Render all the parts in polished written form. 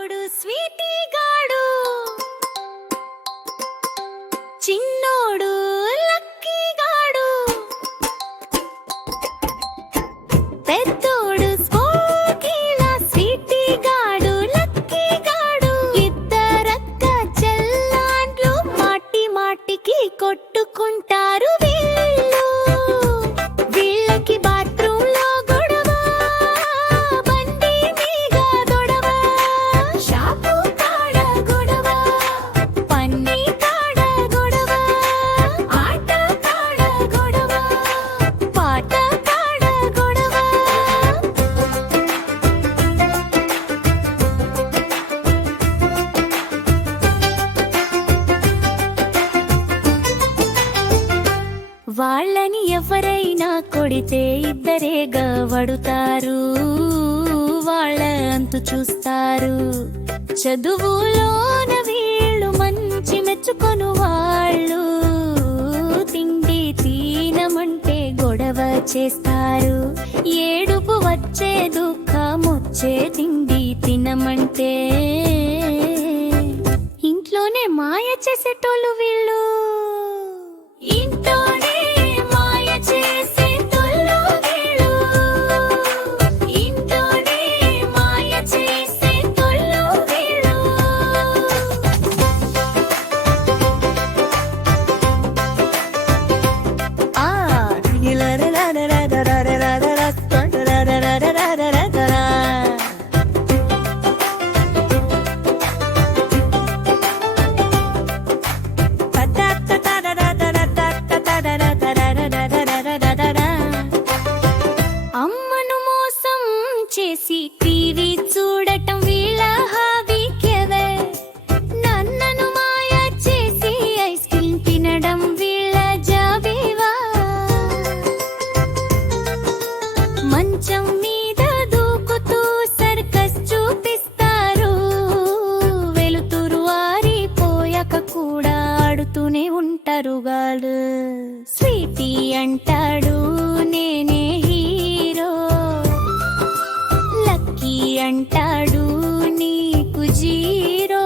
పెద్దోడు స్వీటీ గాడు, చిన్నోడు లక్కీ గాడు. పెద్దోడు స్పోకీలా స్వీటీ గాడు, లక్కీ గాడు. ఇద్దరక్క చెల్లాండ్లు మాటి మాటికి కొట్టుకుంటారు వీళ్ళు. వీళ్ళకి బాత్రూమ్ లో గొడవ, బండి మీద గొడవ, షాపు కాడ గొడవ, పన్ని కాడ గొడవ, ఆట కాడ గొడవ, పాట కాడ గొడవ. వాళ్ళని ఎవరైనా కొడితే ఇద్దరేగా వడుతారు, వాళ్ళ అంతు చూస్తారు. చదువులోన వీళ్ళు మంచి మెచ్చుకొను వాళ్ళు, తిండి తీనమంటే గొడవ చేస్తారు. ఏడుపు వచ్చే దుఃఖమొచ్చే తిండి తినమంటే ఇంట్లోనే మాయ చేసేటోళ్ళు వీళ్ళు. ఇంట్లోనే మాయ చేసేటోళ్ళు వీళ్ళు. ఇంట్లోనే మాయ చేసేటోళ్ళు వీళ్ళు. అమ్మను మోసం చేసి టీవీ చూడటం వీళ్ళ హాబీకెవే. నన్నను మాయ చేసి ఐస్ క్రీమ్ తినడం వీళ్ళ జాబీవా. మంచం మీద దూకుతూ సర్కస్ చూపిస్తారు, వెలుతురు ఆరిపోయాక కూడా ఆడుతూనే ఉంటారు గాడు. స్వీటీ అంటాడు నేనే హీరో, లక్కీ అంటాడు నీకు జీరో.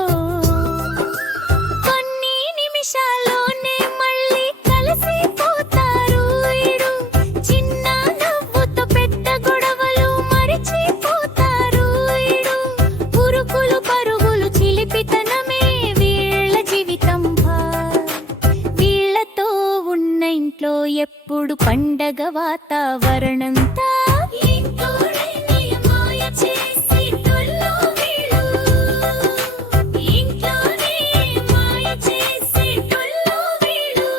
కొన్ని నిమిషాల్లోనే మళ్ళీ కలిసిపోతారు ఇరు. చిన్న నవ్వుతో పెద్ద గొడవలు మరిచిపోతారు ఇరు. పురుగులు పరుగులు చిలిపితనమే వీళ్ళ జీవితం. వీళ్ళతో ఉన్న ఇంట్లో ఎప్పుడు పండగ వాతావరణంతా. ఇంట్లోనే మాయ చేసేటోళ్ళు వీళ్ళు. ఇంట్లోనే మాయ చేసేటోళ్ళు వీళ్ళు.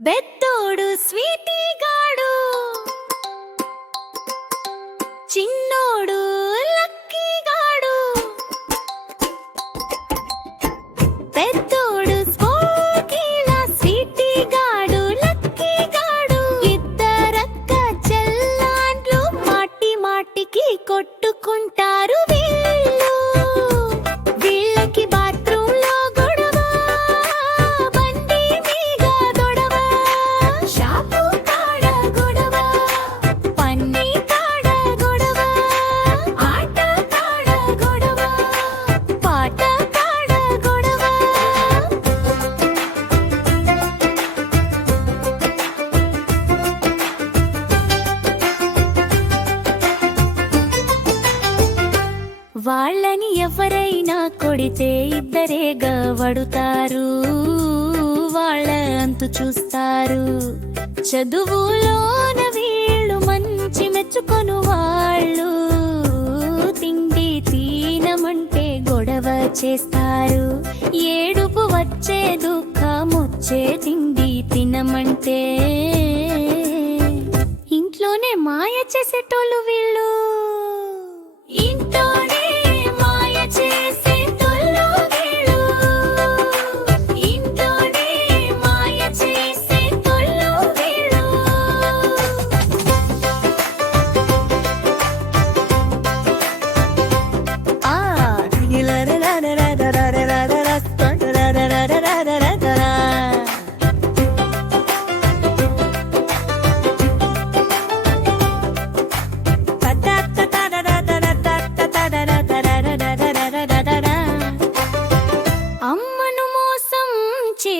పెద్దోడు స్వీటీ గాడు, చిన్నోడు లక్కీ గాడు. పెద్దోడు స్పోకీలా స్వీటీ గాడు, లక్కీ గాడు. ఇద్దరక్క చెల్లాండ్లు మాటి మాటికి కొట్టుకుంటారు వీళ్ళు. వీళ్ళకి బాత్రూమ్ లో గొడవ, బండి మీద గొడవ, షాపు కాడ గొడవ, పన్ని కాడ గొడవ, ఆట కాడ గొడవ, పాట కాడ గొడవ. వాళ్ళని ఎవరైనా కొడితే ఇద్దరేగా వడుతారు, వాళ్ళ అంతు చూస్తారు. చదువులోన వీళ్ళు మంచి మెచ్చుకొను వాళ్ళు, తిండి తీనమంటే గొడవ చేస్తారు. ఏడుపు వచ్చే దుఃఖమొచ్చే తిండి తినమంటే ఇంట్లోనే మాయ చేసేటోళ్ళు వీళ్ళు. ఇంట్లోనే మాయ చేసేటోళ్ళు వీళ్ళు. ఇంట్లోనే మాయ చేసేటోళ్ళు వీళ్ళు.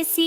చేసి